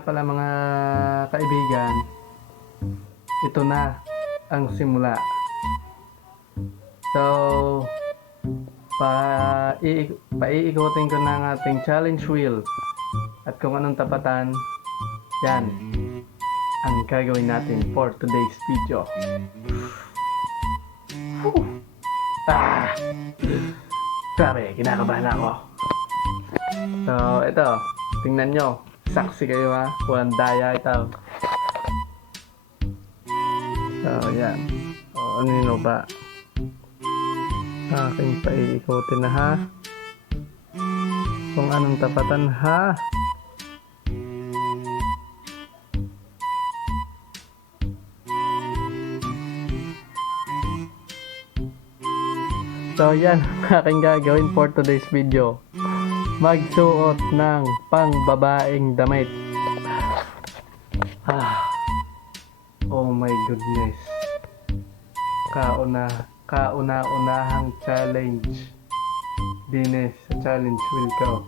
nga pala mga kaibigan, ito na ang simula. So, paiikutin ko na ang ating challenge wheel. At kung anong tapatan, yan ang gagawin natin for today's video. Grabe, kinakabahan ako. So, ito, tingnan nyo. Saksi kayo ha. Walang daya ito. So, yan. O, ano ba? Aking paiikutin na ha. Kung anong tapatan ha. So, yan. Aking gagawin for today's video. Magsuot ng pangbabaeng damit. Oh my goodness. Kauna-unahang challenge. Dines sa challenge wheel ko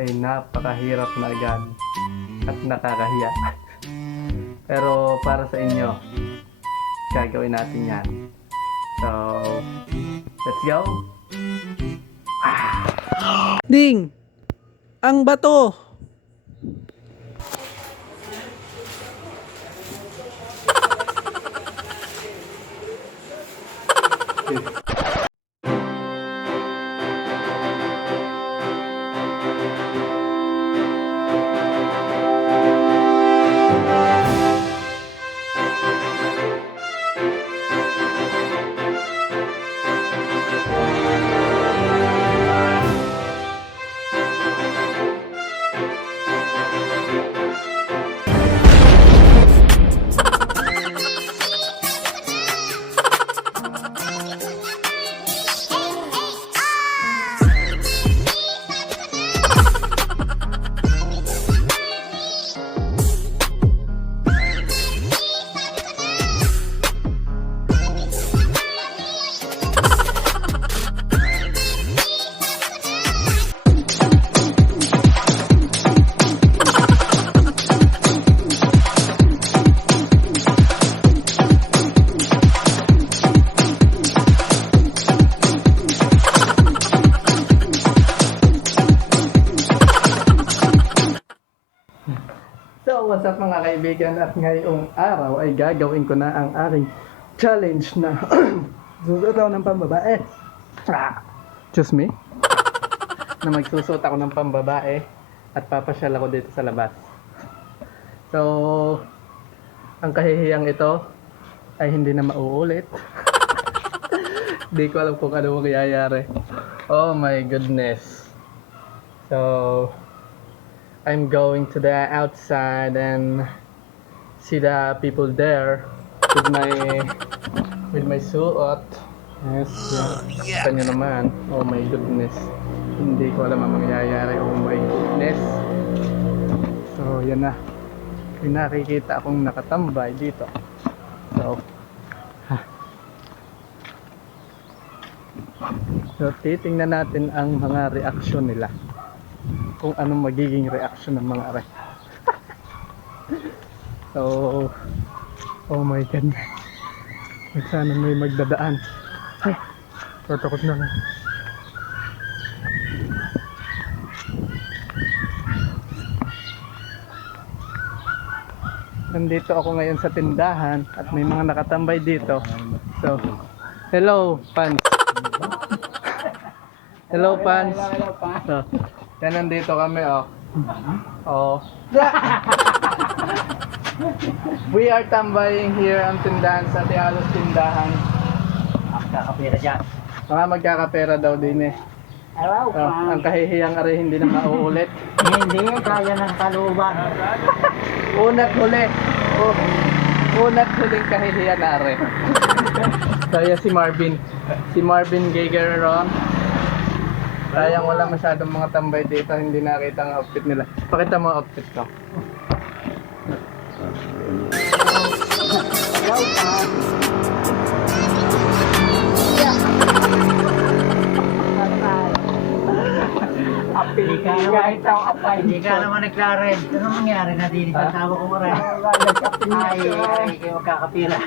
ay napakahirap na agad at nakakahiya. Pero para sa inyo, gagawin natin yan. So, let's go! Ding! Ang bato! So, what's up mga kaibigan, at ngayong araw ay gagawin ko na ang aking challenge na susuot ako ng pambabae. Excuse me? Na magsusuot ako ng pambabae at papasyal ako dito sa labas. So, ang kahihiyang ito ay hindi na mauulit. Di ko alam kung ano mangyayari. Oh my goodness. So, I'm going to the outside and see the people there with my suot. Yes, yeah. Kanya naman. Oh my goodness. Hindi ko alam ang mangyayari. Oh my goodness. So, yan na. May nakikita akong nakatambay dito. So, so titingnan natin ang mga reaksyon nila. Kung anong magiging reaction ng mga are. So, oh my god. Sana may magdadaan. Ay, tatakot na lang. Nandito ako ngayon sa tindahan at may mga nakatambay dito. So, hello, fans. Hello, fans. So, yan, nandito kami, oh. Oh. We are tambaying here ang tindahan sa Tialos tindahan. Magkakapira dyan. Mga magkakapera daw din eh. Hello, Ang kahihiyang are hindi na mauulit. Hindi, kaya ng kaluban. Unat huli. Oh. Unat huling kahihiyan na are. So, yan si Marvin. Si Marvin Geigeron. Sayang wala masyadong mga tambay dito, hindi nakita ang outfit nila. Pakita mo ang outfit ko. kahit ako apay. Hindi ka naman nagklaren. Ano mangyari na din? Tatawa ko rin. Ay, kayo magkakapira.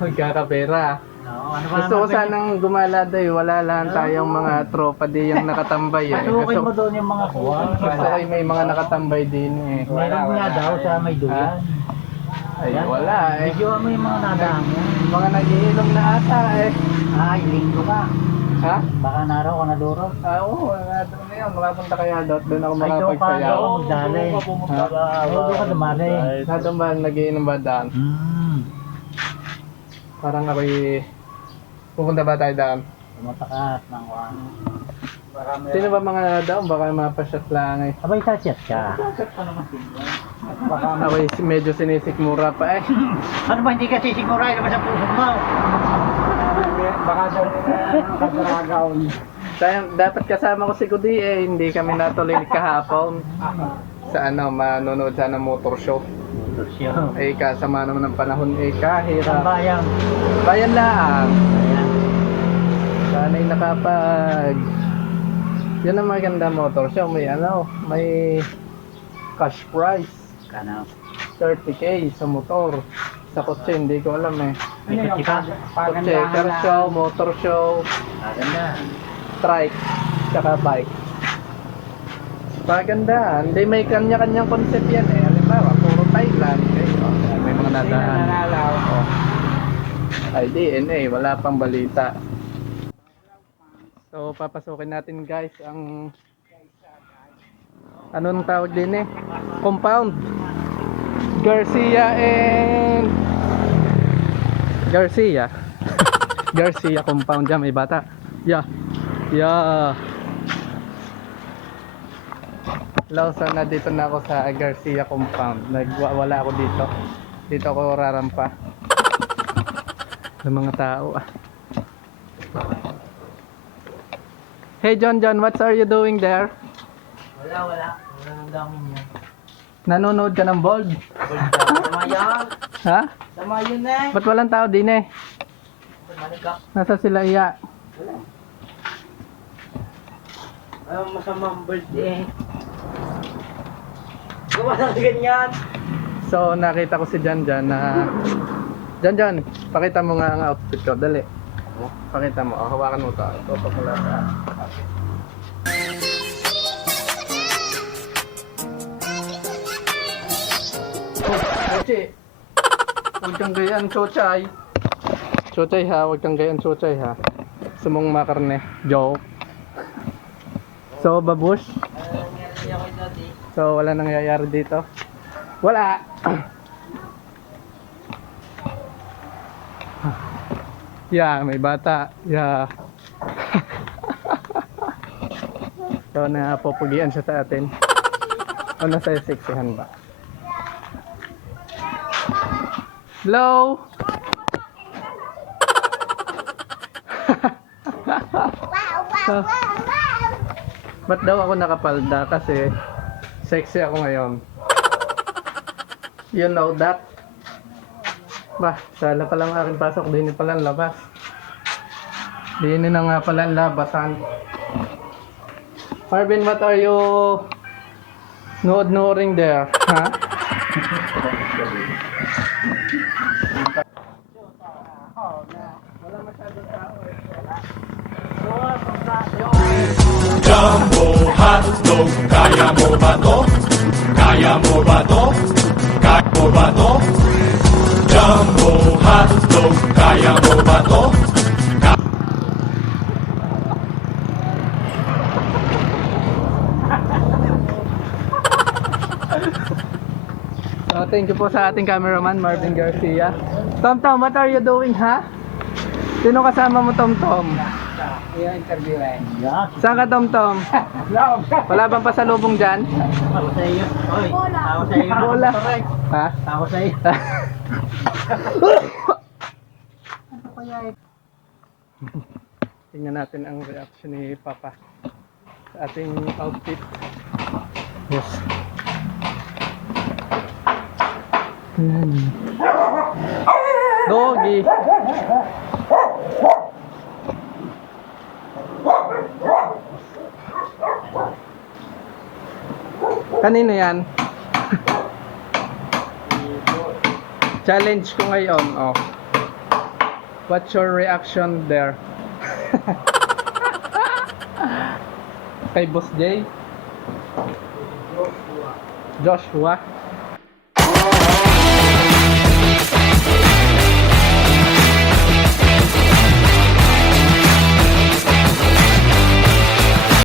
Magkakapera. Oo, ano ba Gusto ko naman sanang gumala doy. Wala lang tayong mga tropa di yung nakatambay eh. pasukin mo doon yung mga kuha. Gusto ko may mga nakatambay din eh. Meron nga daw sa may duyan. Ay, wala eh. Video mo yung mga nadaan mo. Mga nagiinom na ata eh. Ay, linggo ka. Ha? Baka naraw ka na duro. Oo, doon na yun. Makapunta kaya doon. Doon ako Ay, doon ka makapagsayaw. daw magdali. Doon ka dumali. Doon ba nagiinom ba daan? Parang ako'y... Pupunta ba tayo daan? Tumatakas ng kuhan. Sino ba mga daon? Baka mapasyat lang eh. Abay, sachet ka. Baka ako'y medyo sinisikmura pa eh. Ano ba hindi ka sisiguray naman sa puso mo? Baka daw kadragaw. Dapat kasama ko si Kudi eh. Hindi kami natuloy kahapon. Sa ano, manonood sana ng motor show. Siyo. Eh, kasama naman ng panahon eh, Ang kahirap. bayang. Bayan lang. Ayan. Sana'y nakapag... Yan ang maganda motor show. May ano, may cash prize. Kano? 30k sa motor. Sa kotse, hindi ko alam eh. May kutsi ka? Kotse, car show, motor show, Maganda. trike, tsaka bike. Maganda. Hindi may kanya-kanyang concept yan eh. Halimbawa, puro Thailand. Eh, may mga nadaan. Oh. Ay, DNA. Wala pang balita. So, papasukin natin guys ang... Anong tawag din eh? Compound. Garcia and... Garcia. Garcia compound dyan. May bata. Yeah. Yeah. Hello, so nandito na ako sa Garcia compound. Nagwawala ako dito. Dito ako rarampa. Ng mga tao ah. Hey John, what are you doing there? Wala. Wala nang dami niya. Nanonood ka ng bold? Tama yan. Ha? Tama yun eh. Ba't walang tao din eh? Maligak. Nasa sila iya? Ang masamang birthday. Gumana ganyan. So nakita ko si Jan na... Jan, pakita mo nga ang outfit ko. Dali. Pakita mo. Hawakan mo to. Ito pala ka. Ochi. Huwag kang gayaan, Chochay. Chochay ha, huwag kang gayaan, Chochay ha. Sumong makarne. Joke. So, babush. So, wala nangyayari dito. Wala. Yeah, may bata. Yeah. So, napopugian siya sa atin. O, nasa seksihan ba? Hello? So, ba't daw ako nakapalda? Kasi sexy ako ngayon. You know that? Bah, sala pa lang aking pasok. Dini pala ang labas. Dini na nga pala ang labasan. Marvin, what are you nood-nooring there? Ha? Jumbo hotdog, kaya mo ba to? Kaya mo ba to? Kaya mo ba to? Jumbo hotdog, kaya mo ba to? So, thank you po sa ating cameraman, Marvin Garcia. Tom, what are you doing, ha? Sino kasama mo, Tom? Yung interview eh. Yeah. Saan ka, Tom? Wala bang pasalubong dyan? Ako sa iyo. Oy, ako sa iyo. Bola. Ha? Ako sa iyo. Tingnan natin ang reaction ni Papa sa ating outfit. Yes. Ayan. Doggy. Kanino yan? Challenge ko ngayon, oh. What's your reaction there? Kay Boss Jay? Joshua.